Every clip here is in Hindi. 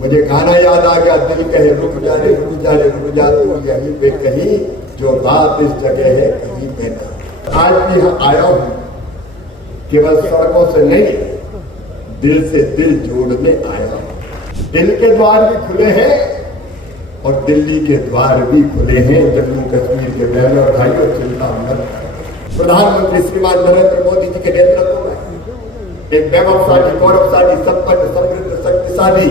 मुझे गाना याद आ गया, दिल कहे रुक जा रे रुक जा रे रुक जा, तू यहीं पे कहीं, जो बात इस जगह है कहीं पे ना। आज भी यहाँ आया हूँ केवल सड़कों से नहीं, दिल से दिल जोड़ने आया हूँ। दिल के द्वार भी खुले हैं और दिल्ली के द्वार भी खुले हैं। जम्मू कश्मीर के बहनों और भाइयों, चिंता मत करो। प्रधानमंत्री श्रीमान नरेंद्र मोदी जी के नेतृत्व में एक वैभवशाली, गौरवशाली, संपन्न, समृद्ध, शक्तिशाली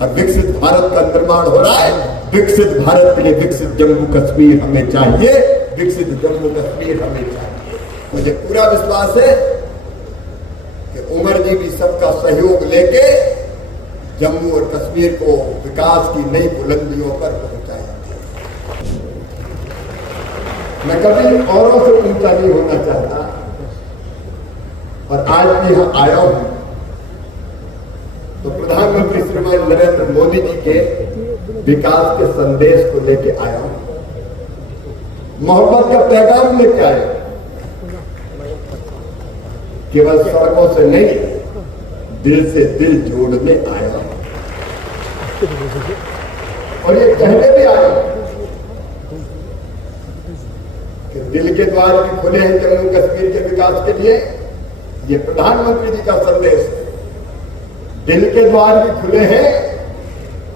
और विकसित भारत का निर्माण हो रहा है। विकसित भारत के लिए विकसित जम्मू कश्मीर हमें चाहिए, विकसित जम्मू कश्मीर हमें चाहिए। मुझे पूरा विश्वास है कि उमर जी भी सबका सहयोग लेके जम्मू और कश्मीर को विकास की नई बुलंदियों पर पहुंचाएंगे। मैं कभी औरों से ऊंचा नहीं होना चाहता, और आज भी यहाँ आया हूं तो प्रधानमंत्री श्रीमान नरेंद्र मोदी जी के विकास के संदेश को लेके आया हूं, मोहब्बत का पैगाम लेके आया हूं। केवल सड़कों से नहीं, दिल से दिल जोड़ने आया हूं, और ये कहने भी आया हूं कि दिल के द्वार भी खुले हैं जम्मू कश्मीर के विकास के लिए। ये प्रधानमंत्री जी का संदेश है। दिल के द्वार भी खुले हैं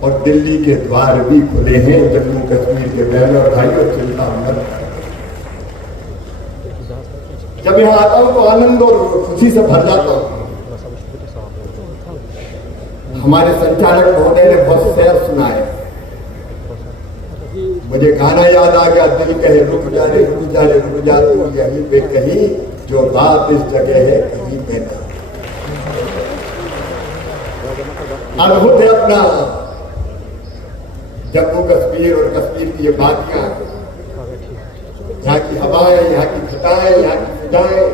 और दिल्ली के द्वार भी खुले हैं। जम्मू कश्मीर के बहनों और भाइयों, चिंता मत करो। जब यहाँ आता हूं तो आनंद और खुशी से भर जाता हूं। हमारे संचालक महोदय ने बहुत शेर सुनाए, मुझे गाना याद आ गया, दिल कहे रुक जा रे रुक जा रे रुक जा, तू यहीं पे कहीं, जो बात इस जगह है कहीं पे ना। अद्भुत है अपना जम्मू कश्मीर और कश्मीर की ये बातियां, यहाँ की हवाएं, यहाँ की घटाएं, यहाँ की फिजाएं,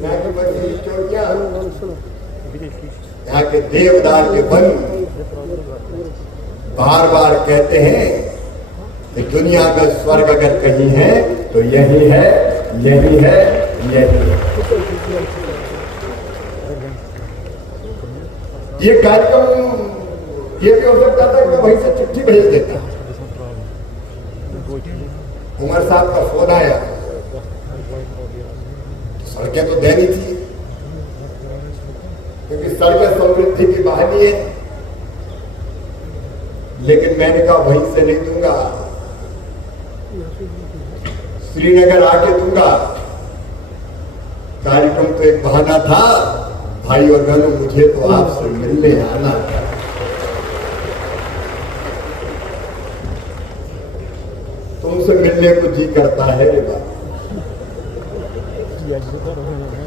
यहाँ की बर्फीली चोटियां, यहाँ के देवदार के वन बार बार कहते हैं कि दुनिया में स्वर्ग अगर कहीं है तो यही है, यही है, यही है। ये कार्यक्रम ये भी हो सकता था कि वहीं से चिट्ठी भेज देता। उमर साहब का फोन आया, सड़कें तो देनी थी क्योंकि सड़कें समृद्धि की बहानी है, लेकिन मैंने कहा वहीं से नहीं दूंगा, श्रीनगर आके दूंगा। कार्यक्रम तो एक बहाना था, भाई और बहनों, मुझे तो आपसे मिलने आना था। तुमसे मिलने को जी करता है रे बाबा।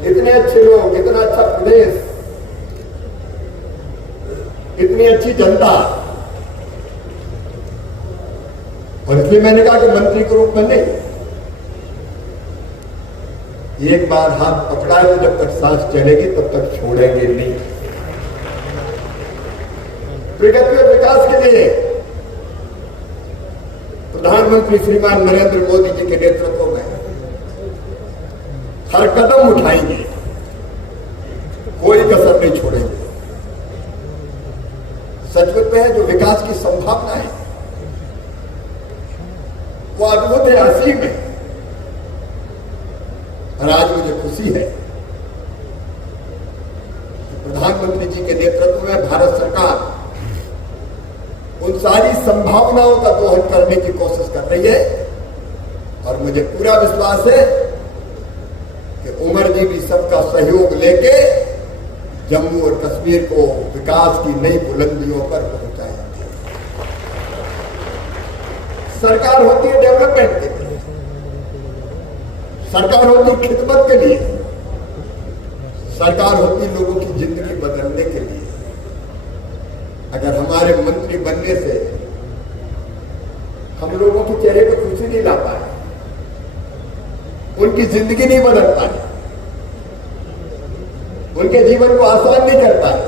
इतने अच्छे लोग, इतना अच्छा प्रदेश, इतनी अच्छी जनता, और इसलिए मैंने कहा कि मंत्री के रूप में नहीं, एक बार हाथ पकड़ा है तो जब तक सांस चलेगी तब तक छोड़ेंगे नहीं। प्रगति और विकास के लिए प्रधानमंत्री श्रीमान नरेंद्र मोदी जी के नेतृत्व में हर कदम उठाएंगे, कोई कसर नहीं छोड़ेंगे। सचमुच में है जो विकास की संभावना है वो अद्भुत है, असीम है। और आज मुझे खुशी है प्रधानमंत्री जी के नेतृत्व में भारत सरकार उन सारी संभावनाओं का दोहन करने की कोशिश कर रही है, और मुझे पूरा विश्वास है कि उमर जी भी सबका सहयोग लेके जम्मू और कश्मीर को विकास की नई बुलंदियों पर पहुंचाएंगे। सरकार होती है डेवलपमेंट के लिए, सरकार होती है खिदमत के लिए, सरकार होती है लोगों की जिंदगी बदलने के लिए। अगर हमारे मंत्री बनने से हम लोगों के चेहरे पर खुशी नहीं ला पाए, उनकी जिंदगी नहीं बदल पाए, उनके जीवन को आसान नहीं कर पाए,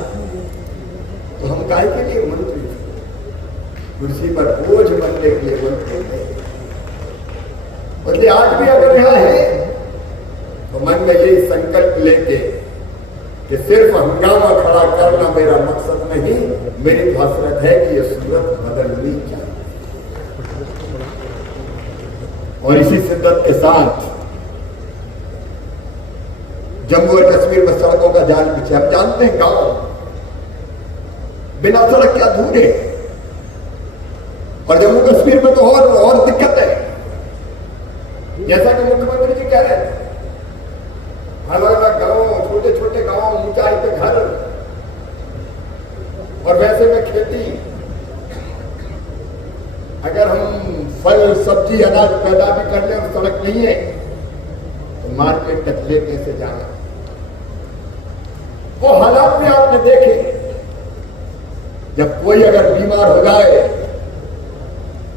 तो हम काहे के लिए मंत्री, कुर्सी पर बोझ बनने के लिए मंत्री थे। इसलिए आज भी अगर यहाँ है तो मन में यही संकल्प लेके कि सिर्फ हंगामा खड़ा करना मेरा मकसद नहीं, मेरी हसरत है कि यह सूरत बदलनी चाहिए। और इसी शिद्दत के साथ जम्मू और कश्मीर में सड़कों का जाल बिछे। हम जानते हैं गांव बिना सड़क के अधूरे, और जम्मू कश्मीर में तो और दिक्कत है। जैसा कि मुख्यमंत्री जी कह रहे हैं, अलग अलग गांव, छोटे छोटे गांव, ऊंचाई पे घर, और वैसे में खेती। अगर हम फल सब्जी अनाज पैदा भी कर ले और सड़क नहीं है तो मार्केट तक ले कैसे जाना। वो हालात में आपने देखे, जब कोई अगर बीमार हो जाए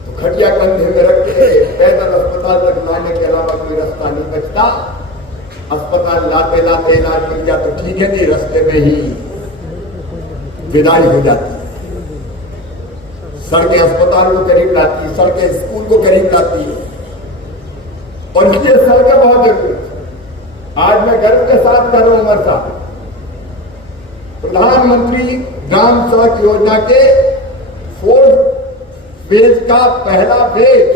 तो खटिया कंधे में रख के पैदल अस्पताल तक लाने के अलावा कोई रास्ता नहीं बचता। अस्पताल लाते लाते इलाज मिल गया तो ठीक है, नहीं रास्ते में ही विदाई हो जाती। सड़कें अस्पताल को करीब लाती, सड़कें स्कूल को करीब लाती, और इसलिए सड़कें बहुत जरूरी है। आज मैं गर्व के साथ कह रहा हूं, उमर साहब, प्रधानमंत्री ग्राम सड़क योजना के 4th फेज का पहला फेज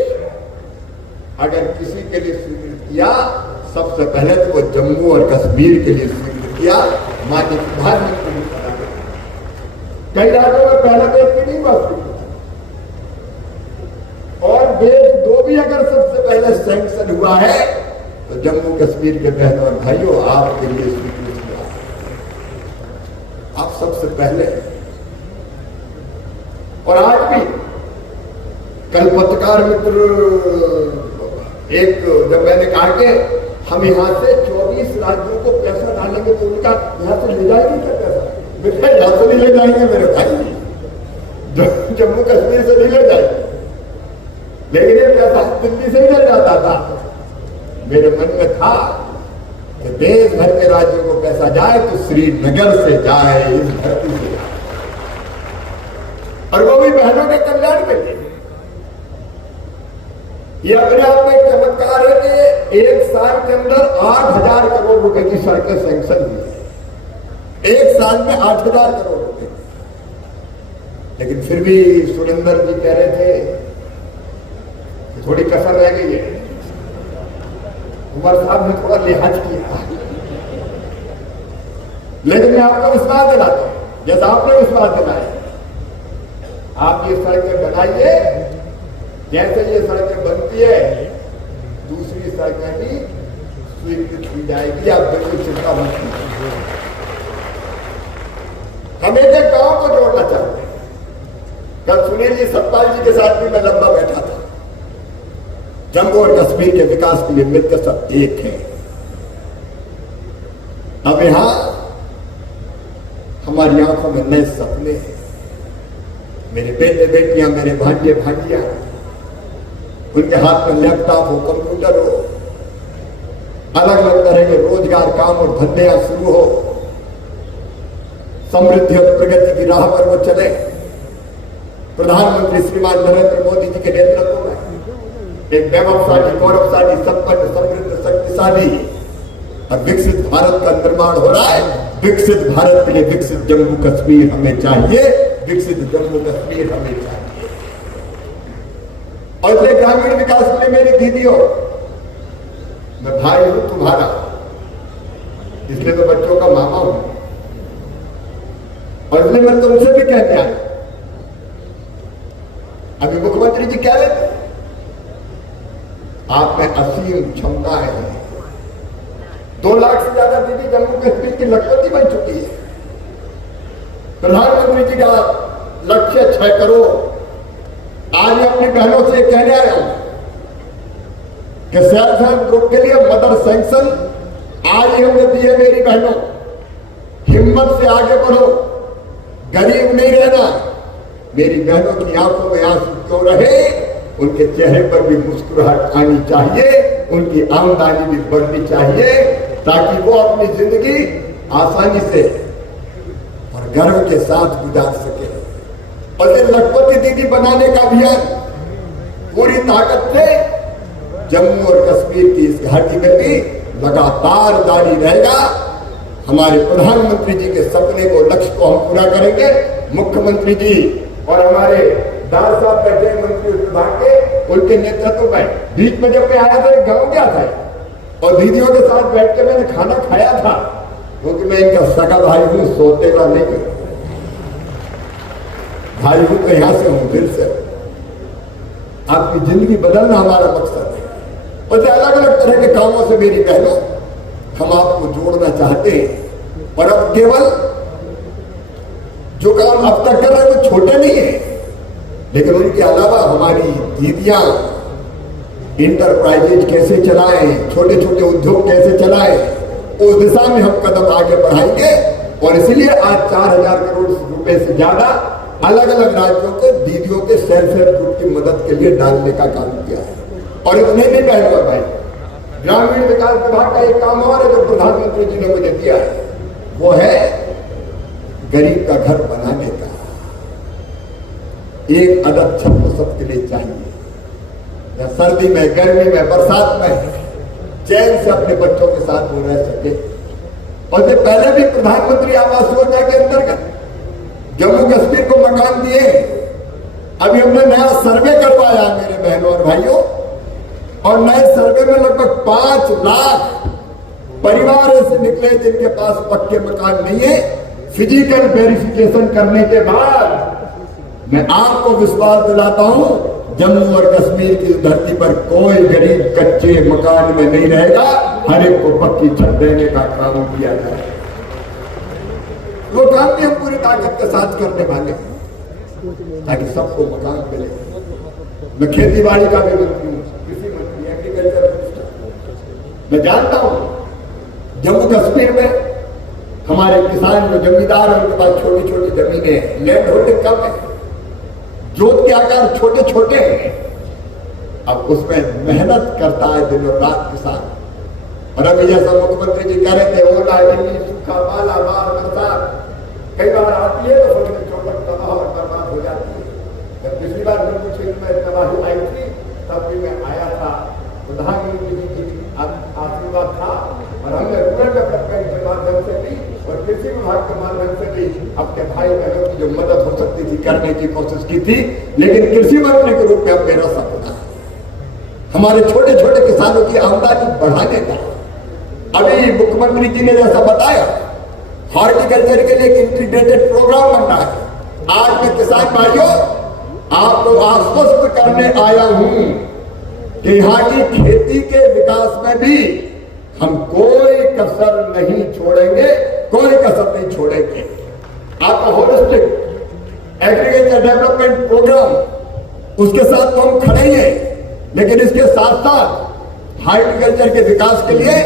अगर किसी के लिए स्वीकृत किया, सबसे पहले तो वो जम्मू और कश्मीर के लिए स्वीकृत किया। माननीय प्रधानमंत्री ने कहा, कई राज्यों में पहला फेज की नहीं बात हुई, और फेज 2 भी अगर सबसे पहले सैंक्शन हुआ है तो जम्मू कश्मीर के बहनों और भाइयों आपके लिए स्वीकृत किया। आप सबसे पहले। और आज भी कल पत्रकार मित्र एक, जब मैंने कहा कि हम यहां से 24 राज्यों को पैसा डालेंगे तो उनका यहां से ले जाएंगे क्या पैसा? मेरे यहां से नहीं ले जाएंगे मेरे भाई, जम्मू कश्मीर से नहीं ले जाएंगे, लेकिन ये पैसा दिल्ली से ही ले जाता था। मेरे मन में था कि देश भर के राज्यों को पैसा जाए तो श्रीनगर से जाए, इस धरती से जाए, और वो भी बहनों के कल्याण के लिए। ये अपने आप में एक चमत्कार है कि एक साल के अंदर 8,000 करोड़ रुपए की सड़कें सैंक्शन हुई है, एक साल में 8,000 करोड़ रुपए। लेकिन फिर भी सुरेंद्र जी कह रहे थे कि थोड़ी कसर रह गई है। उमर साहब ने थोड़ा लिहाज किया, लेकिन मैं आपको विश्वास दिलाता हूं, जैसा आपने विश्वास दिलाया, आप ये सड़कें बनाइए। जैसे ये सड़कें बनती है, दूसरी सड़कें भी स्वीकृत की जाएगी, आप बिल्कुल चिंता मत कीजिए। हम एक गांव को जोड़ना चाहते हैं। कल सुनील जी सतपाल जी के साथ भी मैं लंबा बैठा था। जम्मू और कश्मीर के विकास के लिए मिलकर सब एक है। अब यहां हमारी आंखों में नए सपने हैं। मेरे बेटे बेटियां, मेरे भांजे भांजियां, उनके हाथ में लैपटॉप हो, कंप्यूटर हो, अलग अलग तरह के रोजगार, काम और धंधे शुरू हो, समृद्धि और प्रगति की राह पर वो चले। प्रधानमंत्री श्रीमान नरेंद्र मोदी जी के नेतृत्व में एक वैभवशाली, गौरवशाली, संपन्न, समृद्ध, शक्तिशाली और विकसित भारत का निर्माण हो रहा है। विकसित भारत के लिए विकसित जम्मू कश्मीर हमें चाहिए, विकसित जम्मू कश्मीर हमें चाहिए। और इसलिए ग्रामीण विकास के लिए मेरी दीदियों, मैं भाई हूं तुम्हारा, इसलिए मैं बच्चों का मामा हूं, और इसलिए मैं तुमसे भी कहते आया। अभी मुख्यमंत्री जी कह रहे थे आप में असीम क्षमताएं हैं। 2 लाख से ज्यादा दीदी जम्मू कश्मीर की लखपति बन चुकी है। प्रधानमंत्री जी का लक्ष्य 6 करोड़। आज मैं अपनी बहनों से कहने आया हूं कि सेल्फ हेल्प ग्रुप के लिए मदर सैंक्शन आज ही हमने दी है। मेरी बहनों, हिम्मत से आगे बढ़ो, गरीब नहीं रहना। मेरी बहनों की आंखों में आंसू क्यों रहे, उनके चेहरे पर भी मुस्कुराहट आनी चाहिए, उनकी आमदनी भी बढ़नी चाहिए, ताकि वो अपनी जिंदगी आसानी से और गर्व के साथ गुजार सके। और ये लखपति दीदी बनाने का अभियान पूरी ताकत से जम्मू और कश्मीर की इस घाटी में भी लगातार जारी रहेगा। हमारे प्रधानमंत्री जी के सपने को, लक्ष्य को हम पूरा करेंगे। मुख्यमंत्री जी और हमारे दार साहब बैठे मंत्री विभाग के, उनके नेतृत्व में बीच में जब मैं आया था गाँव गया था और दीदियों के साथ बैठ के मैंने खाना खाया था, क्योंकि मैं इनका सगा भाई हूं, सोतेला नहीं हूं, भाई हूं तो यहां से हूं, दिल से। आपकी जिंदगी बदलना हमारा मकसद है। और अलग अलग तरह के कामों से मेरी बहनों हम आपको जोड़ना चाहते हैं। और अब केवल जो काम अब तक कर रहे हैं वो छोटे नहीं है, लेकिन उनके अलावा हमारी दीदियां इंटरप्राइजेज कैसे चलाएं, छोटे छोटे उद्योग कैसे चलाएं, उस दिशा में हम कदम आगे बढ़ाएंगे। और इसलिए आज 4,000 करोड़ रुपए से ज्यादा अलग अलग राज्यों के दीदियों के सेल्फ हेल्प ग्रुप की मदद के लिए डालने का काम किया है। और इतने नहीं बहनों भाई, ग्रामीण विकास विभाग का एक काम और है जो प्रधानमंत्री जी ने मुझे दिया है, वो है गरीब का घर बनाने का। एक अदद छत तो सबके लिए चाहिए, या सर्दी में, गर्मी में, बरसात में चैन से अपने बच्चों के साथ वो रह सके। और ये पहले भी प्रधानमंत्री आवास योजना के अंतर्गत जम्मू कश्मीर को मकान दिए। अभी हमने नया सर्वे करवाया मेरे बहनों और भाइयों, और नए सर्वे में लगभग 5 लाख परिवार ऐसे निकले जिनके पास पक्के मकान नहीं है। फिजिकल वेरिफिकेशन करने के बाद मैं आपको विश्वास दिलाता हूं, जम्मू और कश्मीर की धरती पर कोई गरीब कच्चे मकान में नहीं रहेगा। हर एक को पक्की छत देने का काम किया जाए। वो काम भी हम पूरी ताकत के साथ करने वाले हैं ताकि सबको मकान मिले। मैं खेती बाड़ी का भी मंत्री हूँ, कृषि मंत्री, एग्रीकल्चर मिनिस्टर। मैं जानता हूं जम्मू कश्मीर में हमारे किसान जो जमींदार हैं उनके पास छोटी छोटी जमीनें हैं, लैंड होल्डिंग कम है, जोत के आकार छोटे छोटे हैं। अब उसमें मेहनत करता है दिन और रात किसान। और अभी जैसा मुख्यमंत्री जी कह रहे थे, ओला गिनी, सूखा, पाला, बाढ़, बरसात कई बार आती है तो फसलें चौपट तबाह और बर्बाद हो जाती है। जब पिछली बार जम्मू क्षेत्र में तबाही आई थी तब भी मैं आया था, प्रधानमंत्री जी की आशीर्वाद था और हमने रूरल डेवलपमेंट के माध्यम से भी और कृषि विभाग के माध्यम से भी अपने भाई बहनों की जो मदद हो सकती थी करने की कोशिश की थी। लेकिन कृषि मंत्री के रूप में अब मेरा सपना है हमारे छोटे छोटे किसानों की आमदनी बढ़ाने का। अभी मुख्यमंत्री जी ने जैसा बताया, हॉर्टिकल्चर के लिए एक इंटीग्रेटेड प्रोग्राम बनना है। आज मैं किसान भाइयों आपको आश्वस्त करने आया हूं कि यहाँ की खेती के विकास में भी हम कोई कसर नहीं छोड़ेंगे, कोई कसर नहीं छोड़ेंगे। आपका होलिस्टिक एग्रीकल्चर डेवलपमेंट प्रोग्राम, उसके साथ तो हम खड़े ही हैं, लेकिन इसके साथ साथ हॉर्टिकल्चर के विकास के लिए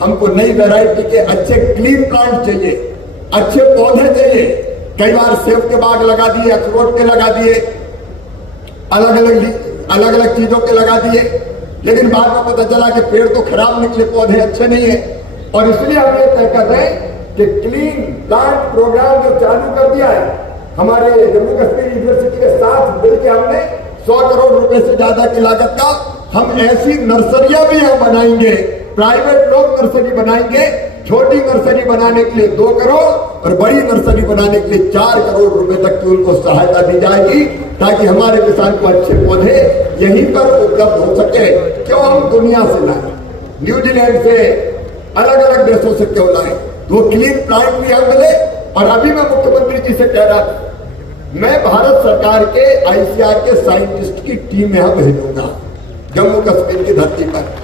हमको नई वैरायटी के अच्छे क्लीन प्लांट चाहिए, अच्छे पौधे चाहिए। कई बार सेब के बाग लगा दिए, अखरोट के लगा दिए, अलग अलग चीजों के लगा दिए, लेकिन बाद में पता चला कि पेड़ तो खराब निकले, पौधे अच्छे नहीं है। और इसलिए हम ये तय कर रहे हैं कि क्लीन प्लांट प्रोग्राम जो चालू कर दिया है हमारे जम्मू कश्मीर यूनिवर्सिटी के साथ मिलकर, हमने 100 करोड़ रुपए से ज्यादा की लागत का हम ऐसी नर्सरियां भी यहां बनाएंगे, प्राइवेट लोग नर्सरी बनाएंगे। छोटी नर्सरी बनाने के लिए 2 करोड़ और बड़ी नर्सरी बनाने के लिए 4 करोड़ रुपए तक की उनको सहायता दी जाएगी, ताकि हमारे किसान को अच्छे पौधे यहीं पर उपलब्ध हो सके। क्यों हम दुनिया से लाए, न्यूजीलैंड से, अलग अलग देशों से क्यों लाए? तो क्लीन प्लांट भी यहां मिले। और अभी मैं मुख्यमंत्री जी से कह रहा था, मैं भारत सरकार के आईसीआर के साइंटिस्ट की टीम यहां भेजूंगा जम्मू कश्मीर की धरती पर।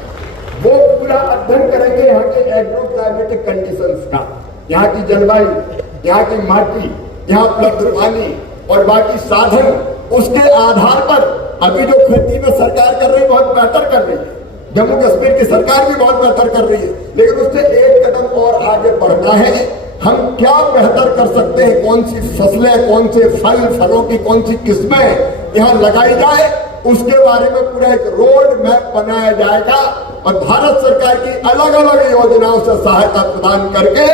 वो पूरा अध्ययन करेंगे यहाँ के एग्रो क्लाइमेटिक कंडीशंस का, यहाँ की जलवायु, यहाँ की माटी, यहाँ उपलब्ध पानी और बाकी साधन। उसके आधार पर अभी जो खेती में सरकार कर रही है बहुत बेहतर कर रही है, जम्मू कश्मीर की सरकार भी बहुत बेहतर कर रही है, लेकिन उससे एक कदम और आगे बढ़ना है। हम क्या बेहतर कर सकते हैं, कौन सी फसलें, कौन से फलों की कौन सी किस्में यहाँ लगाई जाए, उसके बारे में पूरा एक रोड मैप बनाया जाएगा। और भारत सरकार की अलग अलग योजनाओं से सहायता प्रदान करके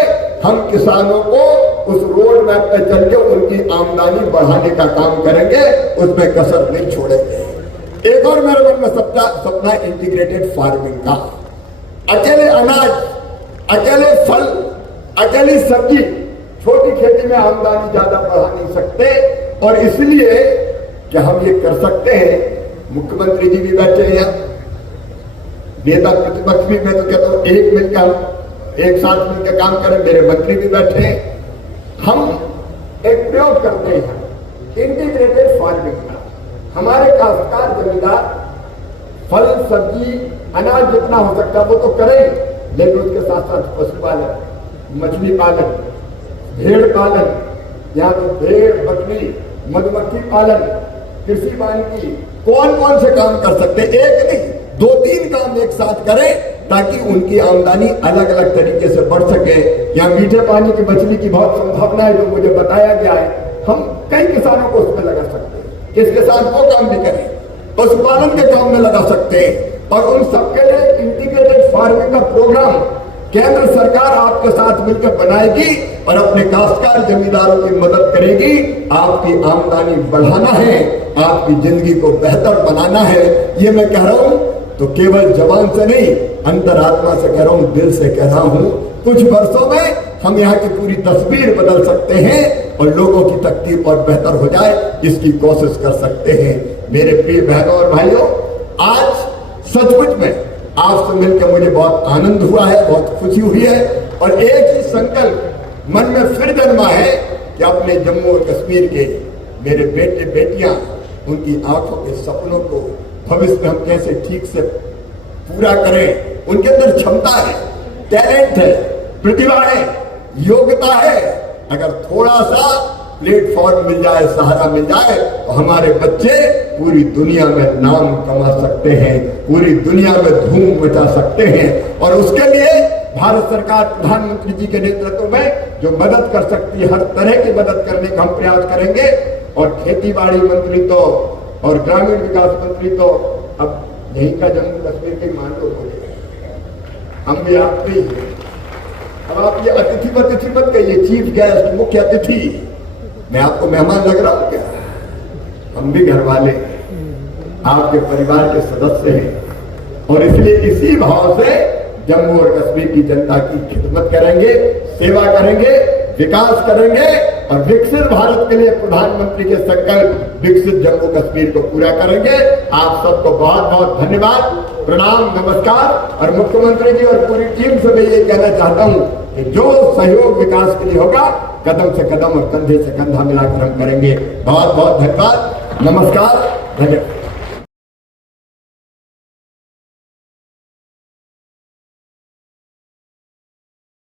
हम किसानों को उस रोड मैप पे चल के उनकी आमदनी बढ़ाने का काम करेंगे, उसमें कसर नहीं छोड़ेंगे। एक और मेरे मन में सपना इंटीग्रेटेड फार्मिंग का। अकेले अनाज, अकेले फल, अकेली सब्जी छोटी खेती में आमदनी ज्यादा बढ़ा नहीं सकते, और इसलिए कि हम ये कर सकते हैं। मुख्यमंत्री जी भी बैठे हैं यहाँ, नेता प्रतिपक्ष भी, मैं तो कहता हूँ एक साथ मिलकर काम करें, मेरे मंत्री भी बैठे हैं। हम एक प्रयोग करते हैं इंटीग्रेटेड फार्मिंग का। हमारे काश्तकार जमींदार फल सब्जी अनाज जितना हो सकता है वो तो करें, लेकिन उसके साथ साथ पशुपालन, मछली पालन, भेड़ पालन, या तो भेड़ बकरी मधुमक्खी पालन, कृषि वानिकी, कौन कौन से काम कर सकते हैं, एक नहीं 2-3 काम एक साथ करें, ताकि उनकी आमदनी अलग अलग तरीके से बढ़ सके। यहाँ मीठे पानी की मछली की बहुत संभावना है, जो मुझे बताया गया है। हम कई किसानों को उसमें लगा सकते हैं, किस किसान को काम भी करें, पशुपालन के काम में लगा सकते हैं, और उन सबके लिए इंटीग्रेटेड फार्मिंग का प्रोग्राम केंद्र सरकार आपके साथ मिलकर बनाएगी और अपने काश्तकार जमींदारों की मदद करेगी। आपकी आमदनी बढ़ाना है, आपकी जिंदगी को बेहतर बनाना है। ये मैं कह रहा हूं तो केवल जबान से नहीं, अंतरात्मा से कह रहा हूं, दिल से कह रहा हूं। कुछ वर्षों में हम यहाँ की पूरी तस्वीर बदल सकते हैं और लोगों की तकलीफ और बेहतर हो जाए, इसकी कोशिश कर सकते हैं। मेरे प्रिय बहनों और भाइयों, आज सचमुच में आपसे मिलकर मुझे बहुत आनंद हुआ है, बहुत खुशी हुई है, और एक ही संकल्प मन में फिर जन्मा है कि अपने जम्मू और कश्मीर के मेरे बेटे बेटियां, उनकी आंखों के सपनों को भविष्य में हम कैसे ठीक से पूरा करें। उनके अंदर क्षमता है, टैलेंट है, प्रतिभा है, योग्यता है। अगर थोड़ा सा प्लेटफॉर्म मिल जाए, सहारा मिल जाए, तो हमारे बच्चे पूरी दुनिया में नाम कमा सकते हैं, पूरी दुनिया में धूम मचा सकते हैं। और उसके लिए भारत सरकार प्रधानमंत्री जी के नेतृत्व में जो मदद कर सकती है, हर तरह की मदद करने का हम प्रयास करेंगे। और खेती बाड़ी मंत्री तो और ग्रामीण विकास मंत्री तो अब यहीं का जम्मू कश्मीर के मान लो बोले, हम भी आपके ही हैं। अब आप ये अतिथि मत कहिए, चीफ गेस्ट, मुख्य अतिथि, मैं आपको मेहमान लग रहा हूं क्या? हम भी घर वाले, आपके परिवार के सदस्य हैं, और इसलिए इसी भाव से जम्मू और कश्मीर की जनता की खिदमत करेंगे, सेवा करेंगे, विकास करेंगे, और विकसित भारत के लिए प्रधानमंत्री के संकल्प विकसित जम्मू कश्मीर को पूरा करेंगे। आप सबको बहुत बहुत धन्यवाद, प्रणाम, नमस्कार। और मुख्यमंत्री जी और पूरी टीम से मैं ये कहना चाहता हूं कि जो सहयोग विकास के लिए होगा, कदम से कदम और कंधे से कंधा मिलाकर हम करेंगे। बहुत बहुत धन्यवाद, नमस्कार, धन्यवाद।